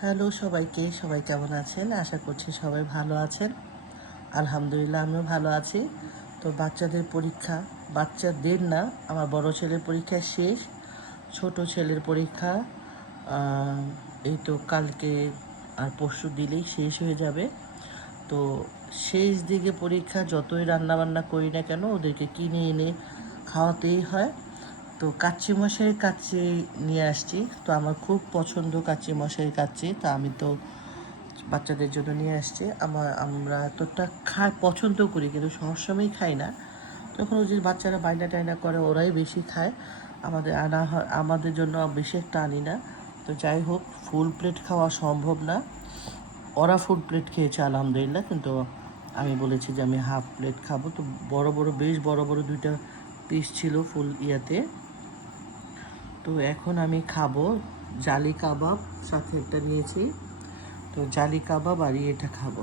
Hello সবাইকে, সবাই কেমন আছেন? আশা করছি সবাই ভালো আছেন। আলহামদুলিল্লাহ আমিও ভালো আছি। তো বাচ্চাদের পরীক্ষা, বাচ্চাদের না, আমার বড় ছেলের পরীক্ষা শেষ, ছোট ছেলের পরীক্ষা এই তো কালকে আর পরশু দিলেই শেষ হয়ে যাবে। তো শেষ দিকে পরীক্ষা, যতই রান্নাবান্না করি না কেন ওদেরকে কিনে এনে খাওয়াতেই হয়। তো কাচ্চি মশাইয়ের কাচ্চি নিয়ে আসছি। তো আমার খুব পছন্দ কাচ্চি মশাইয়ের কাচ্চি। তো আমি তো বাচ্চাদের জন্য নিয়ে আসছি। আমরা এতটা পছন্দ করি, কিন্তু সবসময় খাই না। তখন ওই যে বাচ্চারা বায়না টায়না করে, ওরাই বেশি খায়। আমাদের আনা হয়, আমাদের জন্য বেশি একটা আনি না। তো যাই হোক, ফুল প্লেট খাওয়া সম্ভব না। ওরা ফুল প্লেট খেয়েছে আলহামদুলিল্লাহ, কিন্তু আমি বলেছি যে আমি হাফ প্লেট খাবো। তো বেশ বড় বড় দুইটা পিস ছিল ফুল ইয়াতে। তো এখন আমি খাবো জালি কাবাব, সাথে একটা নিয়েছি। তো জালি কাবাব আর এটা খাবো।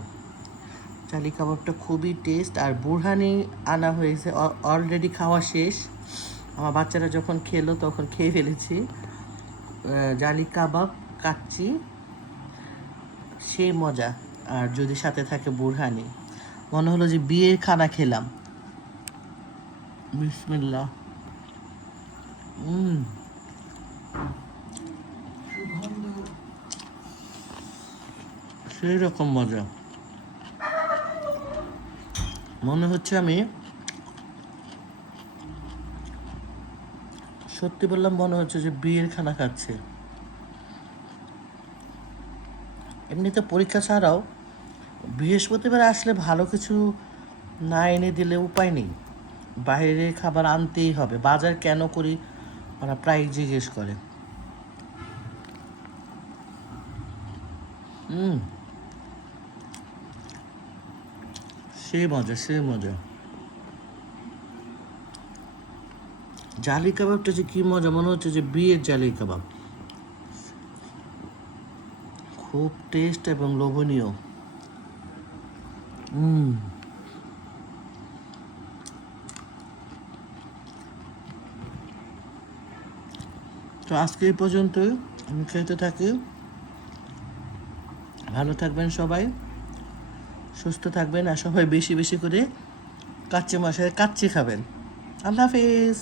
জালি কাবাবটা খুবই টেস্ট। আর বুরহানি আনা হয়েছে, অলরেডি খাওয়া শেষ। আমার বাচ্চারা যখন খেলো তখন খেয়ে ফেলেছি। জালি কাবাব, কাচ্চি, সেই মজা। আর যদি সাথে থাকে বুরহানি, মনে হলো যে বিয়ের খানা খেলাম। বিসমিল্লাহ। সেই রকম মজা, মনে হচ্ছে আমি সত্যি বললাম, মনে হচ্ছে যে বিয়ের খানা খাচ্ছে। এমনিতে পরীক্ষা ছাড়াও বৃহস্পতিবার আসলে ভালো কিছু না এনে দিলে উপায় নেই, বাইরের খাবার আনতেই হবে। বাজার কেন করি ওরা প্রায় জিজ্ঞেস করে। হুম, সেই মজা, সেই মজা। জালি কাবাবটা যে কী মজা, মনে হচ্ছে যে বিয়ের জালি কাবাব। খুব টেস্ট এবং লোভনীয়। হুম। তো আজকে এই পর্যন্তই, আমি খেতে থাকি। ভালো থাকবেন সবাই, সুস্থ থাকবেন, আর সবাই বেশি বেশি করে কাচ্চি মশাই কাচ্চি খাবেন। আল্লাহ হাফিজ।